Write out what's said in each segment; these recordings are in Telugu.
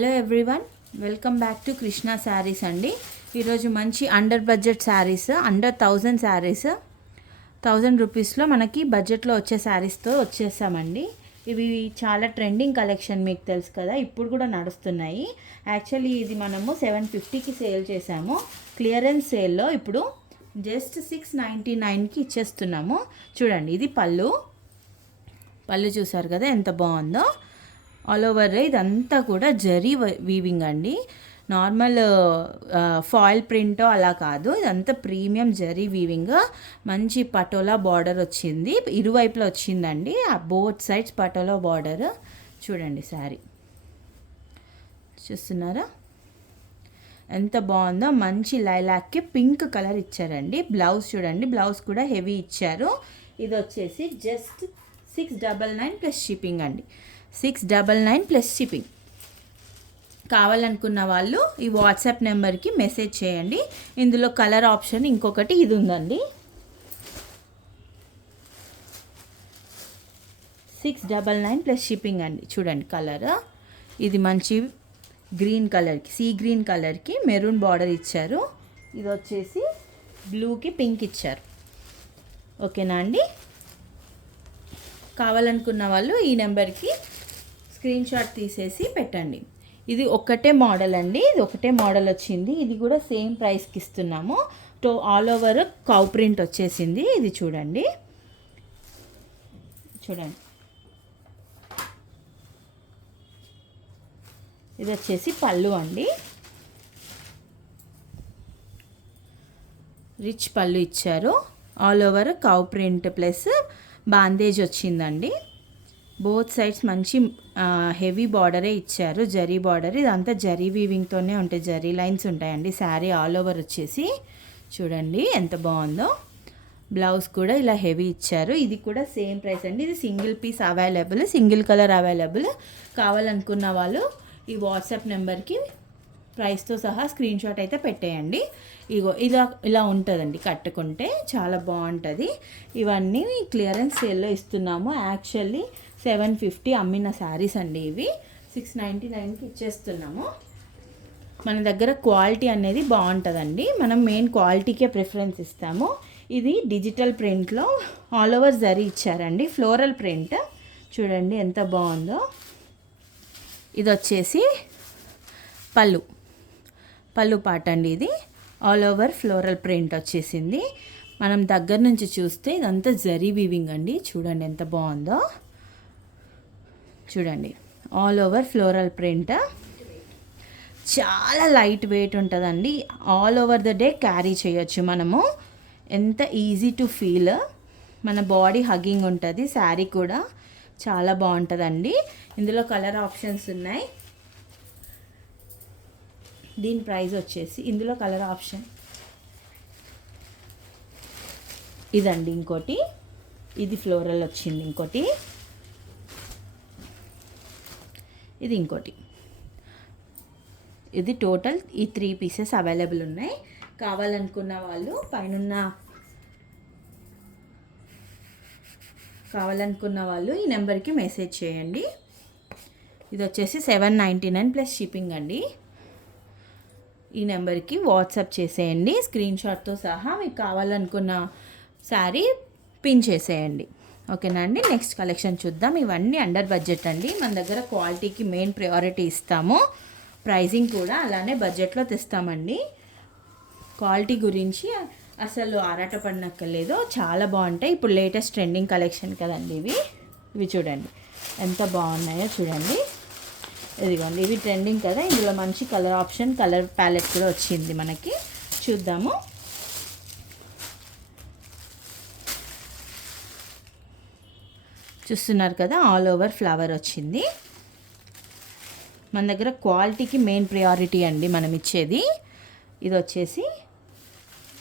Hello everyone, welcome back to Krishna saris అండి. ఈరోజు మంచి under budget saris, under 1000 saris, 1000 రూపీస్లో మనకి బడ్జెట్లో వచ్చే శారీస్తో వచ్చేసామండి. ఇవి చాలా ట్రెండింగ్ కలెక్షన్, మీకు తెలుసు కదా, ఇప్పుడు కూడా నడుస్తున్నాయి. యాక్చువల్లీ ఇది మనము 750కి సేల్ చేసాము. క్లియరెన్స్ సేల్లో ఇప్పుడు జస్ట్ 699కి ఇచ్చేస్తున్నాము. చూడండి, ఇది పళ్ళు చూసారు కదా ఎంత బాగుందో. ఆల్ ఓవర్ ఇదంతా కూడా జరీ వీవింగ్ అండి. నార్మల్ ఫాయిల్ ప్రింట్ అలా కాదు, ఇదంతా ప్రీమియం జరీ వీవింగ్. మంచి పటోలా బార్డర్ వచ్చింది, ఇరువైపులా వచ్చిందండి. ఆ బోత్ సైడ్స్ పటోలా బార్డర్. చూడండి శారీ చూస్తున్నారా ఎంత బాగుందో. మంచి లైలాక్కి పింక్ కలర్ ఇచ్చారండి. బ్లౌజ్ చూడండి, బ్లౌజ్ కూడా హెవీ ఇచ్చారు. ఇది వచ్చేసి జస్ట్ 699 ప్లస్ షిప్పింగ్ అండి. 699 ప్లస్ షిప్పింగ్. కావాలనుకున్న వాళ్ళు ఈ వాట్సాప్ నెంబర్కి మెసేజ్ చేయండి. ఇందులో కలర్ ఆప్షన్ ఇంకొకటి ఇది ఉందండి. 699 ప్లస్ షిప్పింగ్ అండి. చూడండి కలర్, ఇది మంచి గ్రీన్ కలర్కి, సీ గ్రీన్ కలర్కి మెరూన్ బార్డర్ ఇచ్చారు. ఇది వచ్చేసి బ్లూకి పింక్ ఇచ్చారు. ఓకేనా అండి? కావాలనుకున్న వాళ్ళు ఈ నెంబర్కి స్క్రీన్ షాట్ తీసేసి పెట్టండి. ఇది ఒకటే మోడల్ అండి, ఇది ఒకటే మోడల్ వచ్చింది. ఇది కూడా సేమ్ ప్రైస్కి ఇస్తున్నాము. ఆల్ ఓవర్ కౌ ప్రింట్ వచ్చేసింది. ఇది చూడండి, ఇది వచ్చేసి పళ్ళు అండి. రిచ్ పళ్ళు ఇచ్చారు. All over cow print plus bandhej వచ్చిందండి. బోత్ సైడ్స్ మంచి హెవీ బార్డరే ఇచ్చారు, జరీ బార్డర్. ఇదంతా జరీ వీవింగ్తోనే ఉంటాయి, జరీ లైన్స్ ఉంటాయండి. శారీ ఆల్ ఓవర్ వచ్చేసి చూడండి ఎంత బాగుందో. బ్లౌజ్ కూడా ఇలా హెవీ ఇచ్చారు. ఇది కూడా సేమ్ ప్రైస్ అండి. ఇది single piece available, single colour available. కావాలనుకున్న వాళ్ళు ఈ వాట్సాప్ నెంబర్కి ప్రైస్తో సహా స్క్రీన్ షాట్ అయితే పెట్టేయండి. ఇగో ఇలా ఉంటుందండి, కట్టుకుంటే చాలా బాగుంటుంది. ఇవన్నీ క్లియరెన్స్ సేల్లో ఇస్తున్నాము. యాక్చువల్లీ 750 అమ్మిన శారీస్ అండి. ఇవి 699కి ఇచ్చేస్తున్నాము. మన దగ్గర క్వాలిటీ అనేది బాగుంటుందండి. మనం మెయిన్ క్వాలిటీకే ప్రిఫరెన్స్ ఇస్తాము. ఇది డిజిటల్ ప్రింట్లో ఆల్ ఓవర్ జరీ ఇచ్చారండి, ఫ్లోరల్ ప్రింట్. చూడండి ఎంత బాగుందో. ఇది వచ్చేసి పళ్ళు పాట అండి. ఇది ఆల్ ఓవర్ ఫ్లోరల్ ప్రింట్ వచ్చేసింది. మనం దగ్గర నుంచి చూస్తే ఇదంతా జరీ వీవింగ్ అండి. చూడండి ఎంత బాగుందో. చూడండి ఆల్ ఓవర్ ఫ్లోరల్ ప్రింట్. చాలా లైట్ వెయిట్ ఉంటుందండి. All over the day carry చేయొచ్చు మనము. ఎంత ఈజీ టు ఫీల్. మన బాడీ హగ్గింగ్ ఉంటుంది. శారీ కూడా చాలా బాగుంటుందండి. ఇందులో కలర్ ఆప్షన్స్ ఉన్నాయి. దీని ప్రైస్ వచ్చేసి, ఇందులో కలర్ ఆప్షన్ ఇదండి. ఇంకోటి ఇది ఫ్లోరల్ వచ్చింది, ఇంకోటి ఇది, ఇంకోటి ఇది. టోటల్ ఈ 3 పీసెస్ అవైలబుల్ ఉన్నాయి. కావాలనుకున్న వాళ్ళు ఈ నెంబర్కి మెసేజ్ చేయండి. ఇది వచ్చేసి 799 ప్లస్ షిప్పింగ్ అండి. ఈ నెంబర్కి వాట్సాప్ చేసేయండి. స్క్రీన్ షాట్తో సహా మీకు కావాలనుకున్న శారీ పిన్ చేసేయండి. ఓకేనా అండి? నెక్స్ట్ కలెక్షన్ చూద్దాం. ఇవన్నీ అండర్ బడ్జెట్ అండి. మన దగ్గర క్వాలిటీకి మెయిన్ ప్రయారిటీ ఇస్తాము. ప్రైజింగ్ కూడా అలానే బడ్జెట్లో తెస్తామండి. క్వాలిటీ గురించి అసలు ఆరాటపడనక్కర్లేదు, చాలా బాగుంటాయి. ఇప్పుడు లేటెస్ట్ ట్రెండింగ్ కలెక్షన్ కదండి ఇవి చూడండి ఎంత బాగున్నాయో. చూడండి, ఇదిగోండి, ఇవి ట్రెండింగ్ కదా. ఇందులో మంచి కలర్ ఆప్షన్, కలర్ ప్యాలెట్ కూడా వచ్చింది మనకి. చూద్దాము. చూస్తున్నారు కదా, ఆల్ ఓవర్ ఫ్లవర్ వచ్చింది. మన దగ్గర క్వాలిటీకి మెయిన్ ప్రియారిటీ అండి మనం ఇచ్చేది. ఇది వచ్చేసి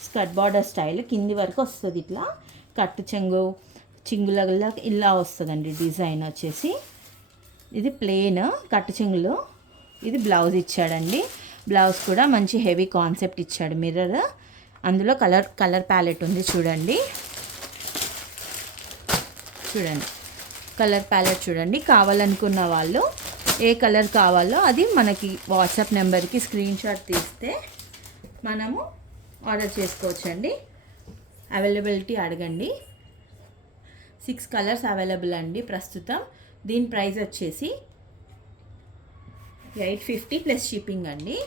స్కర్ట్ బార్డర్ స్టైల్, కింది వరకు వస్తుంది. ఇట్లా కట్టు చింగులగా ఇలా వస్తుందండి డిజైన్ వచ్చేసి. ఇది ప్లెయిన్ కట్టు చెంగులు. ఇది బ్లౌజ్ ఇచ్చాడండి. బ్లౌజ్ కూడా మంచి హెవీ కాన్సెప్ట్ ఇచ్చాడు, మిర్రర్. అందులో కలర్ ప్యాలెట్ ఉంది. చూడండి కలర్ ప్యాలెట్ చూడండి. కావాలనుకున్న వాళ్ళు ఏ కలర్ కావాలో అది మనకి వాట్సాప్ నెంబర్కి స్క్రీన్ షాట్ తీస్తే మనము ఆర్డర్ చేసుకోవచ్చండి. అవైలబిలిటీ అడగండి. 6 కలర్స్ అవైలబుల్ అండి ప్రస్తుతం. దీని ప్రైస్ వచ్చేసి 850 ప్లస్ షిప్పింగ్ అండి.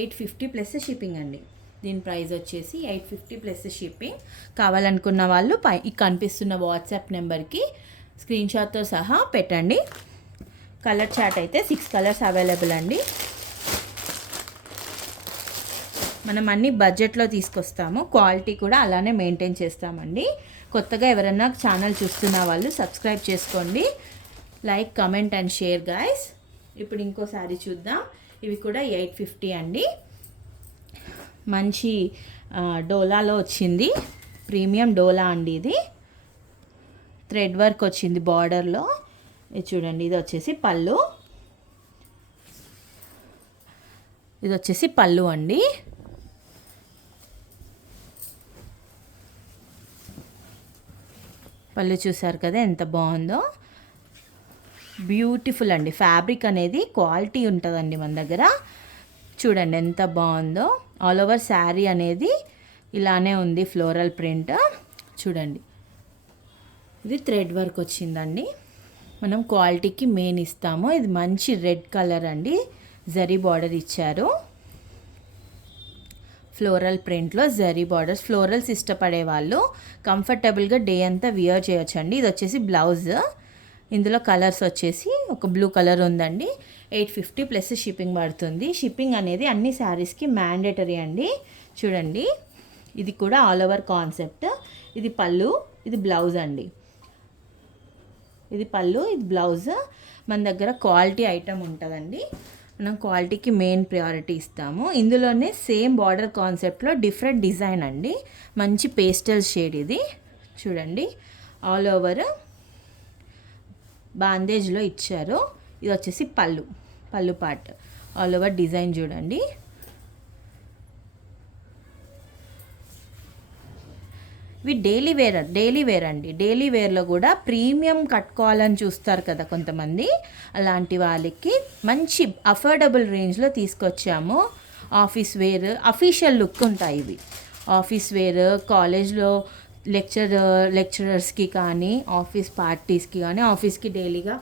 $850 ప్లస్ షిప్పింగ్ అండి. దీని ప్రైస్ వచ్చేసి $850 ప్లస్ షిప్పింగ్. కావాలనుకున్న వాళ్ళు కనిపిస్తున్న వాట్సాప్ నెంబర్కి స్క్రీన్ షాట్తో సహా పెట్టండి. కలర్ చార్ట్ అయితే 6 కలర్స్ అవైలబుల్ అండి. మనం అన్ని బడ్జెట్లో తీసుకొస్తాము. క్వాలిటీ కూడా అలానే మెయింటైన్ చేస్తామండి. కొత్తగా ఎవరైనా ఛానల్ చూస్తున్న వాళ్ళు సబ్స్క్రైబ్ చేసుకోండి. Like, comment and share guys. ఇప్పుడు ఇంకో శారీ చూద్దాం. ఇవి కూడా 850 అండి. మంచి డోలాలో వచ్చింది. ప్రీమియం డోలా అండి. ఇది థ్రెడ్ వర్క్ వచ్చింది బార్డర్లో. ఇది చూడండి. ఇది వచ్చేసి పళ్ళు. ఇది వచ్చేసి పళ్ళు అండి. పళ్ళు చూసారు కదా ఎంత బాగుందో. బ్యూటిఫుల్ అండి. ఫ్యాబ్రిక్ అనేది క్వాలిటీ ఉంటుందండి మన దగ్గర. చూడండి ఎంత బాగుందో. ఆల్ ఓవర్ శారీ అనేది ఇలానే ఉంది. ఫ్లోరల్ ప్రింట్ చూడండి. ఇది థ్రెడ్ వర్క్ వచ్చిందండి. మనం క్వాలిటీకి మెయిన్ ఇస్తాము. ఇది మంచి రెడ్ కలర్ అండి. జరీ బార్డర్ ఇచ్చారు. ఫ్లోరల్ ప్రింట్లో జరీ బార్డర్స్. ఫ్లోరల్స్ ఇష్టపడే వాళ్ళు కంఫర్టబుల్గా డే అంతా వియర్ చేయొచ్చండి. ఇది వచ్చేసి బ్లౌజ్. ఇందులో కలర్స్ వచ్చేసి ఒక బ్లూ కలర్ ఉందండి. 850 ప్లస్ షిప్పింగ్ పడుతుంది. షిప్పింగ్ అనేది అన్ని శారీస్కి మ్యాండేటరీ అండి. చూడండి. ఇది కూడా ఆల్ ఓవర్ కాన్సెప్ట్. ఇది పళ్ళు, ఇది బ్లౌజ్ అండి. ఇది పళ్ళు, ఇది బ్లౌజ్. మన దగ్గర క్వాలిటీ ఐటమ్ ఉంటుందండి. మనం క్వాలిటీకి మెయిన్ ప్రయారిటీ ఇస్తాము. ఇందులోనే సేమ్ బార్డర్ కాన్సెప్ట్లో డిఫరెంట్ డిజైన్ అండి. మంచి పేస్టల్ షేడ్ ఇది. చూడండి. ఆల్ ఓవర్ బాందేజ్లో ఇచ్చారు. ఇది వచ్చేసి పళ్ళు పార్ట్. ఆల్ ఓవర్ డిజైన్ చూడండి. ఇవి డైలీ వేర్ అండి. డైలీ వేర్లో కూడా ప్రీమియం కట్టుకోవాలని చూస్తారు కదా కొంతమంది. అలాంటి వాళ్ళకి మంచి అఫోర్డబుల్ రేంజ్లో తీసుకొచ్చాము. ఆఫీస్ వేర్, అఫీషియల్ లుక్ ఉంటాయి ఇవి. ఆఫీస్ వేర్, కాలేజ్లో లెక్చరర్స్కి కానీ, ఆఫీస్ పార్టీస్కి కానీ, ఆఫీస్కి డైలీగా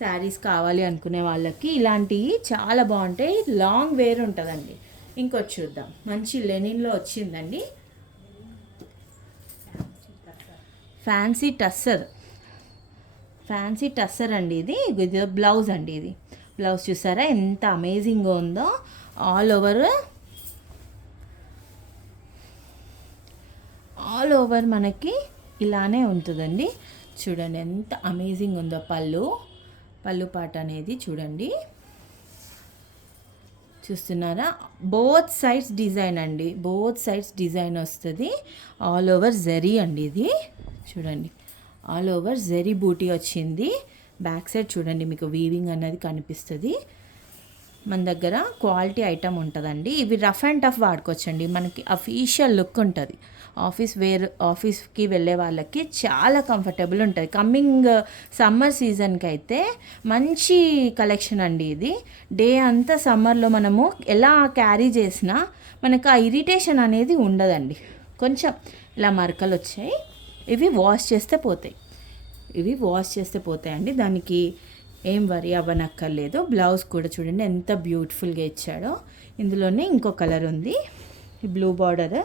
శారీస్ కావాలి అనుకునే వాళ్ళకి ఇలాంటివి చాలా బాగుంటాయి. లాంగ్ వేర్ ఉంటుందండి. ఇంకొచ్చి చూద్దాం. మంచి లెనిన్లో వచ్చిందండి. ఫ్యాన్సీ టస్సర్ అండి. ఇది బ్లౌజ్ అండి. ఇది బ్లౌజ్ చూసారా ఎంత అమేజింగ్గా ఉందో. ఆల్ ఓవర్ మనకి ఇలానే ఉంటుందండి. చూడండి ఎంత అమేజింగ్ ఉందో. పళ్ళు పాట అనేది చూడండి. చూస్తున్నారా. బోత్ సైడ్స్ డిజైన్ అండి. బోత్ సైడ్స్ డిజైన్ వస్తుంది. ఆల్ ఓవర్ జరీ అండి. ఇది చూడండి. ఆల్ ఓవర్ జరీ బూటీ వచ్చింది. బ్యాక్ సైడ్ చూడండి. మీకు వీవింగ్ అనేది కనిపిస్తుంది. మన దగ్గర క్వాలిటీ ఐటమ్ ఉంటుందండి. ఇవి రఫ్ అండ్ టఫ్ వాడుకోవచ్చండి. మనకి అఫీషియల్ లుక్ ఉంటుంది. ఆఫీస్కి వెళ్ళే వాళ్ళకి చాలా కంఫర్టబుల్ ఉంటుంది. కమ్మింగ్ సమ్మర్ సీజన్కి అయితే మంచి కలెక్షన్ అండి. ఇది డే అంతా సమ్మర్లో మనము ఎలా క్యారీ చేసినా మనకు ఆ ఇరిటేషన్ అనేది ఉండదండి. కొంచెం ఇలా మరకలు వచ్చాయి. ఇవి వాష్ చేస్తే పోతాయండి. దానికి ఏం వరి అవ్వనక్కర్లేదు. బ్లౌజ్ కూడా చూడండి ఎంత బ్యూటిఫుల్గా ఇచ్చాడో. ఇందులోనే ఇంకో కలర్ ఉంది. ఈ బ్లూ బార్డర్.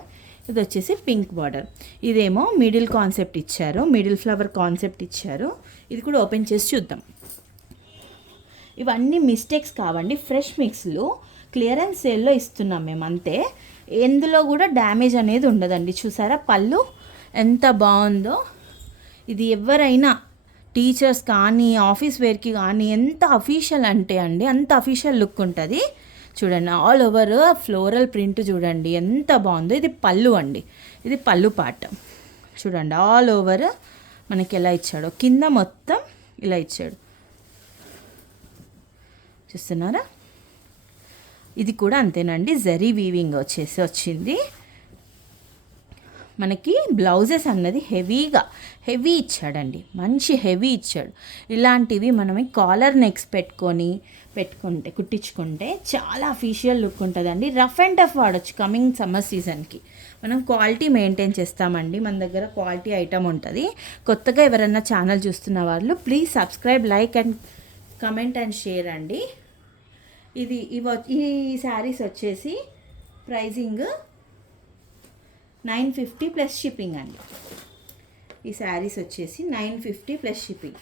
ఇది వచ్చేసి పింక్ బార్డర్. ఇదేమో మిడిల్ కాన్సెప్ట్ ఇచ్చారు. మిడిల్ ఫ్లవర్ కాన్సెప్ట్ ఇచ్చారు. ఇది కూడా ఓపెన్ చేసి చూద్దాం. ఇవన్నీ మిస్టేక్స్ కావండి. ఫ్రెష్ మిక్స్లు క్లియరెన్స్ సేల్లో ఇస్తున్నాం మేము అంతే. ఎందులో కూడా డ్యామేజ్ అనేది ఉండదండి. చూసారా పళ్ళు ఎంత బాగుందో. ఇది ఎవరైనా టీచర్స్ కానీ, ఆఫీస్ వేర్కి కానీ ఎంత అఫీషియల్ అంటే అండి అంత అఫీషియల్ లుక్ ఉంటుంది. చూడండి. ఆల్ ఓవర్ ఫ్లోరల్ ప్రింట్ చూడండి ఎంత బాగుందో. ఇది పళ్ళు అండి. ఇది పళ్ళు పార్ట్ చూడండి. ఆల్ ఓవర్ మనకి ఎలా ఇచ్చాడో. కింద మొత్తం ఇలా ఇచ్చాడు. చూస్తున్నారా. ఇది కూడా అంతేనండి. జరీ వీవింగ్ వచ్చింది. మనకి బ్లౌజెస్ అన్నది హెవీ ఇచ్చాడండి, మంచి హెవీ ఇచ్చాడు. ఇలాంటివి మనం కాలర్ నెక్స్ కుట్టించుకుంటే చాలా అఫీషియల్ లుక్ ఉంటుందండి. రఫ్ అండ్ టఫ్ వాడచ్చు కమింగ్ సమ్మర్ సీజన్కి. మనం క్వాలిటీ మెయింటైన్ చేస్తామండి, మన దగ్గర క్వాలిటీ ఐటమ్ ఉంటుంది. కొత్తగా ఎవరన్నా ఛానల్ చూస్తున్న వాళ్ళు please subscribe, like and comment and share అండి. ఈ శారీస్ వచ్చేసి ప్రైజింగ్ 950 ప్లస్ షిప్పింగ్ అండి. ఈ శారీస్ వచ్చేసి 950 ప్లస్ షిప్పింగ్.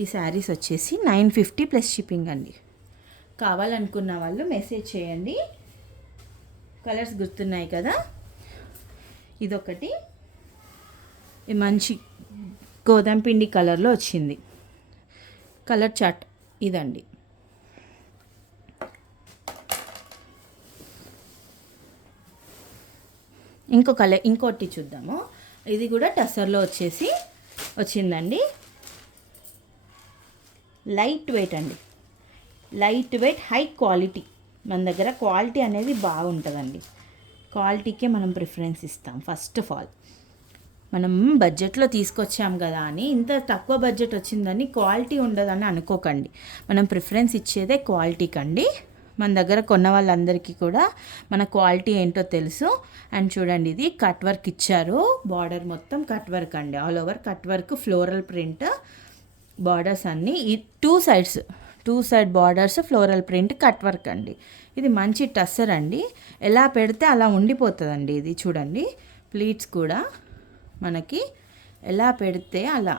ఈ శారీస్ వచ్చేసి 950 ప్లస్ షిప్పింగ్ అండి. కావాలనుకున్న వాళ్ళు మెసేజ్ చేయండి. కలర్స్ గుర్తున్నాయి కదా. ఇదొకటి మంచి గోధుమ పిండి కలర్లో వచ్చింది, కలర్ చార్ట్ ఇదండి. ఇంకోటి చూద్దాము. ఇది కూడా టసర్లో వచ్చిందండి. లైట్ వెయిట్ అండి, లైట్ వెయిట్ హై క్వాలిటీ. మన దగ్గర క్వాలిటీ అనేది బాగుంటుందండి, క్వాలిటీకే మనం ప్రిఫరెన్స్ ఇస్తాం. ఫస్ట్ ఆఫ్ ఆల్ మనం బడ్జెట్లో తీసుకొచ్చాం కదా అని ఇంత తక్కువ బడ్జెట్ వచ్చిందని క్వాలిటీ ఉండదని అనుకోకండి. మనం ప్రిఫరెన్స్ ఇచ్చేదే క్వాలిటీకి అండి. మన దగ్గర కొన్న వాళ్ళందరికీ కూడా మన క్వాలిటీ ఏంటో తెలుసు. అండ్ చూడండి, ఇది కట్ వర్క్ ఇచ్చారు, బార్డర్ మొత్తం కట్ వర్క్ అండి, all over cut work, floral print borders అన్నీ. ఈ two side borders floral print cut work అండి. ఇది మంచి టస్సర్ అండి, ఎలా పెడితే అలా ఉండిపోతుందండి. ఇది చూడండి, ప్లీట్స్ కూడా మనకి ఎలా పెడితే అలా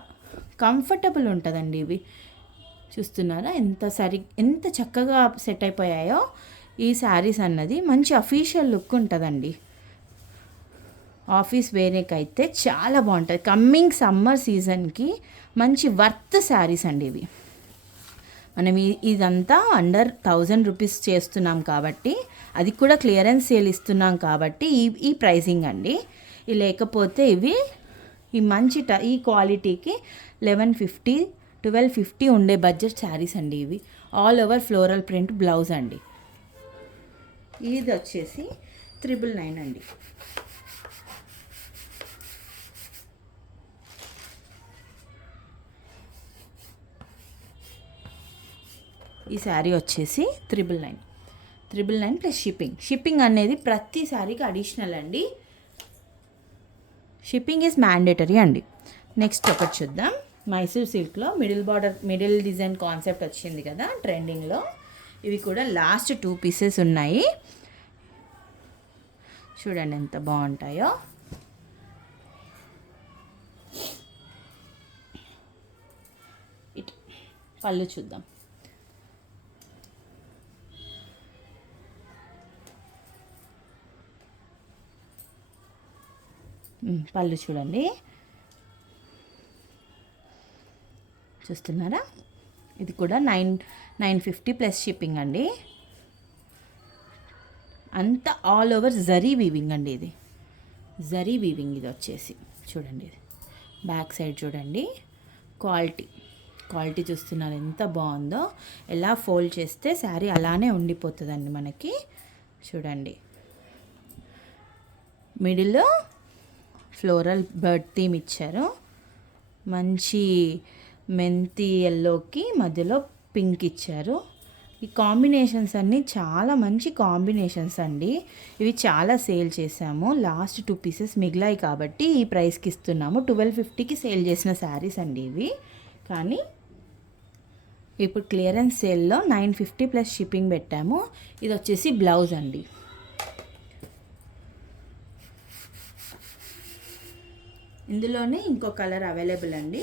కంఫర్టబుల్ ఉంటుందండి. ఇవి చూస్తున్నారా ఎంత చక్కగా సెట్ అయిపోయాయో. ఈ శారీస్ అన్నది మంచి అఫీషియల్ లుక్ ఉంటుందండి. ఆఫీస్ వేరేకైతే చాలా బాగుంటుంది. కమ్మింగ్ సమ్మర్ సీజన్కి మంచి వర్త్ శారీస్ అండి ఇవి. మనం ఇదంతా అండర్ 1000 రూపీస్ చేస్తున్నాం కాబట్టి, అది కూడా క్లియరెన్స్ సేల్ ఇస్తున్నాం కాబట్టి ఈ ప్రైజింగ్ అండి. లేకపోతే ఈ మంచి ఈ క్వాలిటీకి 1250 ఉండే బడ్జెట్ శారీస్ అండి ఇవి. All over floral print blouse అండి. ఇది వచ్చేసి 999 అండి. ఈ శారీ వచ్చేసి 999 ప్లస్ షిప్పింగ్ అనేది ప్రతి శారీకి అడిషనల్ అండి. షిప్పింగ్ ఈజ్ మ్యాండేటరీ అండి. నెక్స్ట్ ఒకటి చూద్దాం. మైసూర్ సిల్క్లో మిడిల్ డిజైన్ కాన్సెప్ట్ వచ్చింది కదా ట్రెండింగ్లో. ఇవి కూడా లాస్ట్ 2 పీసెస్ ఉన్నాయి. చూడండి ఎంత బాగుంటాయో. పళ్ళు చూద్దాం. పళ్ళు చూడండి, చూస్తున్నారా. ఇది కూడా 950 ప్లస్ షిప్పింగ్ అండి. అంతా ఆల్ ఓవర్ జరీ వీవింగ్ అండి. ఇది జరీ వీవింగ్. ఇది వచ్చేసి చూడండి, ఇది బ్యాక్ సైడ్ చూడండి. క్వాలిటీ చూస్తున్నారు ఎంత బాగుందో. ఎలా ఫోల్డ్ చేస్తే శారీ అలానే ఉండిపోతుందండి మనకి. చూడండి, మిడిల్లో ఫ్లోరల్ బర్డ్ థీమ్ ఇచ్చారు. మంచి మెంతి ఎల్లోకి మధ్యలో పింక్ ఇచ్చారు. ఈ కాంబినేషన్స్ అన్నీ చాలా మంచి కాంబినేషన్స్ అండి. ఇవి చాలా సేల్ చేసాము. లాస్ట్ 2 పీసెస్ మిగిలాయి కాబట్టి ఈ ప్రైస్కి ఇస్తున్నాము. 1250కి సేల్ చేసిన శారీస్ అండి ఇవి. కానీ ఇప్పుడు క్లియరెన్స్ సేల్లో 950 ప్లస్ షిప్పింగ్ పెట్టాము. ఇది వచ్చేసి బ్లౌజ్ అండి. ఇందులోనే ఇంకో కలర్ అవైలబుల్ అండి.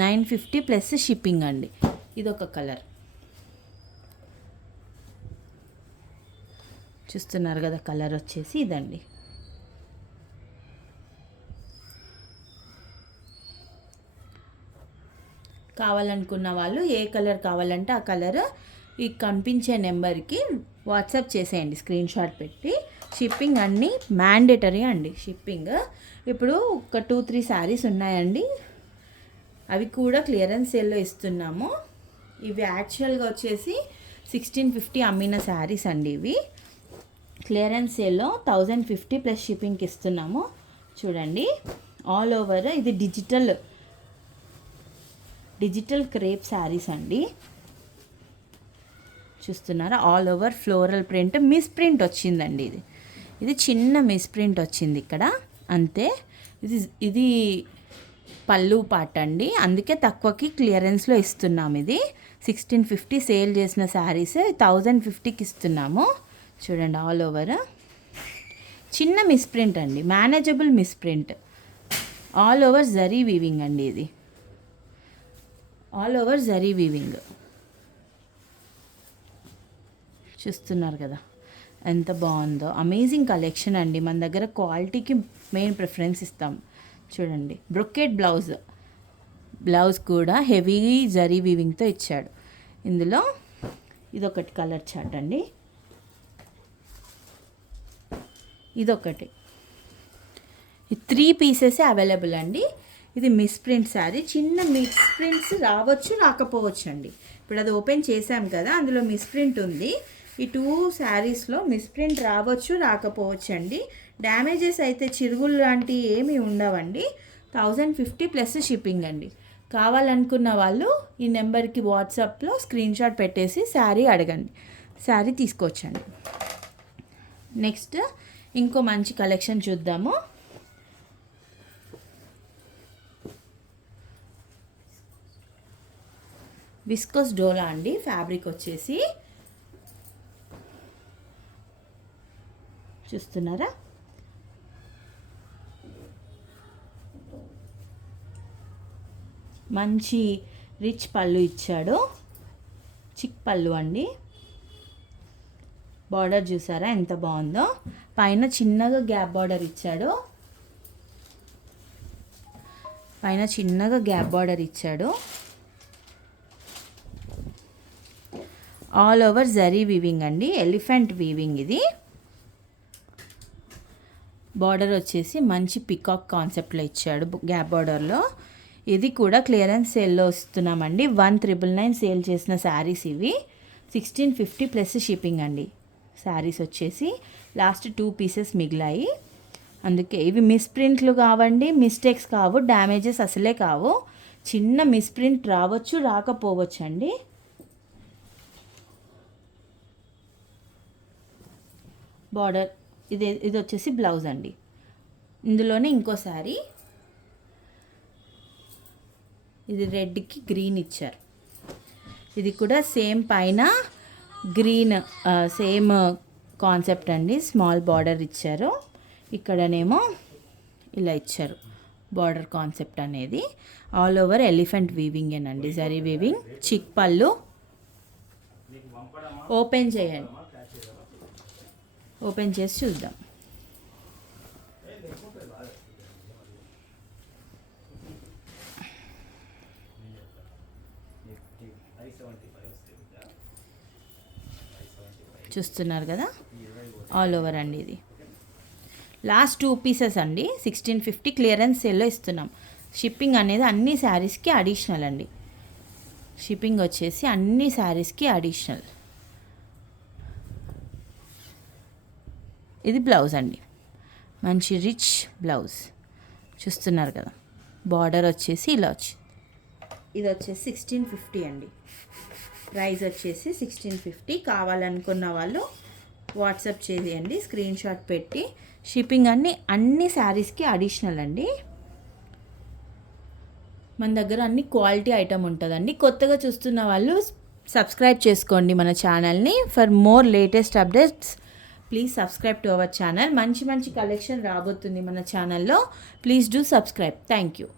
950 ప్లస్ షిప్పింగ్ అండి. ఇదొక కలర్ చూస్తున్నారు కదా. కలర్ వచ్చేసి ఇదండి. కావాలనుకున్న వాళ్ళు ఏ కలర్ కావాలంటే ఆ కలర్ ఈ కనిపించే నెంబర్కి వాట్సాప్ చేసేయండి, స్క్రీన్ షాట్ పెట్టి. షిప్పింగ్ అన్నీ మ్యాండేటరీ అండి. షిప్పింగ్ ఇప్పుడు ఒక 2-3 శారీస్ ఉన్నాయండి, అవి కూడా క్లియరెన్స్ సేల్లో ఇస్తున్నాము. ఇవి యాక్చువల్గా వచ్చేసి 1650 అమ్మిన శారీస్ అండి. ఇవి క్లియరెన్స్ సేల్లో 1050 ప్లస్ షిప్పింగ్కి ఇస్తున్నాము. చూడండి, ఆల్ ఓవర్ ఇది డిజిటల్ క్రేప్ శారీస్ అండి. చూస్తున్నారా, all over floral print, miss print వచ్చిందండి. ఇది చిన్న మిస్ ప్రింట్ వచ్చింది ఇక్కడ అంతే. ఇది పళ్ళు పాట అండి, అందుకే తక్కువకి క్లియరెన్స్లో ఇస్తున్నాం. ఇది 1650 సేల్ చేసిన శారీస్ 1050కి ఇస్తున్నాము. చూడండి, ఆల్ ఓవర్ చిన్న మిస్ప్రింట్ అండి, manageable misprint. All over zari weaving అండి. ఇది ఆల్ ఓవర్ జరీ వీవింగ్. చూస్తున్నారు కదా ఎంత బాగుందో. అమేజింగ్ కలెక్షన్ అండి. మన దగ్గర క్వాలిటీకి మెయిన్ ప్రిఫరెన్స్ ఇస్తాం. చూడండి, బ్రొకెట్ బ్లౌజ్ కూడా హెవీ జరీ వీవింగ్తో ఇచ్చాడు. ఇందులో ఇదొకటి కలర్ చార్ట్ అండి, ఇదొకటి. ఈ 3 పీసెస్ అవైలబుల్ అండి. ఇది మిస్ ప్రింట్ శారీ. చిన్న మిస్ ప్రింట్స్ రావచ్చు రాకపోవచ్చు అండి. ఇప్పుడు అది ఓపెన్ చేసాం కదా, అందులో మిస్ ప్రింట్ ఉంది. ఈ 2 శారీస్లో మిస్ ప్రింట్ రావచ్చు రాకపోవచ్చు అండి. డ్యామేజెస్ అయితే చిరుగులు లాంటివి ఏమీ ఉండవండి. 1050 ప్లస్ షిప్పింగ్ అండి. కావాలనుకున్న వాళ్ళు ఈ నెంబర్కి వాట్సాప్లో స్క్రీన్ షాట్ పెట్టేసి శారీ అడగండి, శారీ తీసుకోవచ్చండి. నెక్స్ట్ ఇంకో మంచి కలెక్షన్ చూద్దాము. విస్కోస్ డోలా అండి. ఫ్యాబ్రిక్ వచ్చేసి చూస్తున్నారా, మంచి రిచ్ పళ్ళు ఇచ్చాడు. చిక్ పళ్ళు అండి. బార్డర్ చూసారా ఎంత బాగుందో. పైన చిన్నగా గ్యాప్ బార్డర్ ఇచ్చాడు. ఆల్ ఓవర్ జరీ వీవింగ్ అండి, ఎలిఫెంట్ వీవింగ్. ఇది బార్డర్ వచ్చేసి మంచి పికాక్ కాన్సెప్ట్లో ఇచ్చాడు గ్యాప్ బార్డర్లో. ఇది కూడా క్లియరెన్స్ సేల్లో ఇస్తున్నామండి. 1999 సేల్ చేసిన శారీస్ ఇవి. 1650 ప్లస్ షిప్పింగ్ అండి. శారీస్ వచ్చేసి లాస్ట్ 2 పీసెస్ మిగిలాయి, అందుకే ఇవి మిస్ ప్రింట్లు కావండి, మిస్టేక్స్ కావు, డ్యామేజెస్ అసలే కావు. చిన్న మిస్ ప్రింట్ రావచ్చు రాకపోవచ్చు అండి. బార్డర్ ఇది వచ్చేసి బ్లౌజ్ అండి. ఇందులోనే ఇంకో శారీ, ఇది రెడ్కి గ్రీన్ ఇచ్చారు. ఇది కూడా సేమ్ పైన గ్రీన్ సేమ్ కాన్సెప్ట్ అండి. స్మాల్ బార్డర్ ఇచ్చారు, ఇక్కడనేమో ఇలా ఇచ్చారు బార్డర్ కాన్సెప్ట్ అనేది. ఆల్ ఓవర్ ఎలిఫెంట్ వీవింగ్ ఏనండి, జరీ వీవింగ్. చిక్ పళ్ళు. ఓపెన్ చేయండి, ఓపెన్ చేసి చూద్దాం. చూస్తున్నారు కదా, ఆల్ ఓవర్ అండి. ఇది లాస్ట్ 2 పీసెస్ అండి. 1650 క్లియరెన్స్ సేల్లో ఇస్తున్నాం. షిప్పింగ్ అనేది అన్ని శారీస్కి అడిషనల్ అండి. షిప్పింగ్ వచ్చేసి అన్ని శారీస్కి అడిషనల్. ఇది బ్లౌజ్ అండి, మంచి రిచ్ బ్లౌజ్. చూస్తున్నారు కదా, బార్డర్ వచ్చేసి ఇలా ఇది వచ్చేసి 1650 అండి. ప్రైస్ వచ్చేసి 1650. కావాలనుకున్న వాళ్ళు వాట్సాప్ చేయండి, స్క్రీన్ షాట్ పెట్టి. షిప్పింగ్ అన్ని శారీస్కి అడిషనల్ అండి. మన దగ్గర అన్ని క్వాలిటీ ఐటమ్ ఉంటుందండి. కొత్తగా చూస్తున్న వాళ్ళు సబ్స్క్రైబ్ చేసుకోండి మన ఛానల్ని. For more latest updates please subscribe to our channel. మంచి కలెక్షన్ రాబోతుంది మన ఛానల్లో. Please do subscribe. Thank you.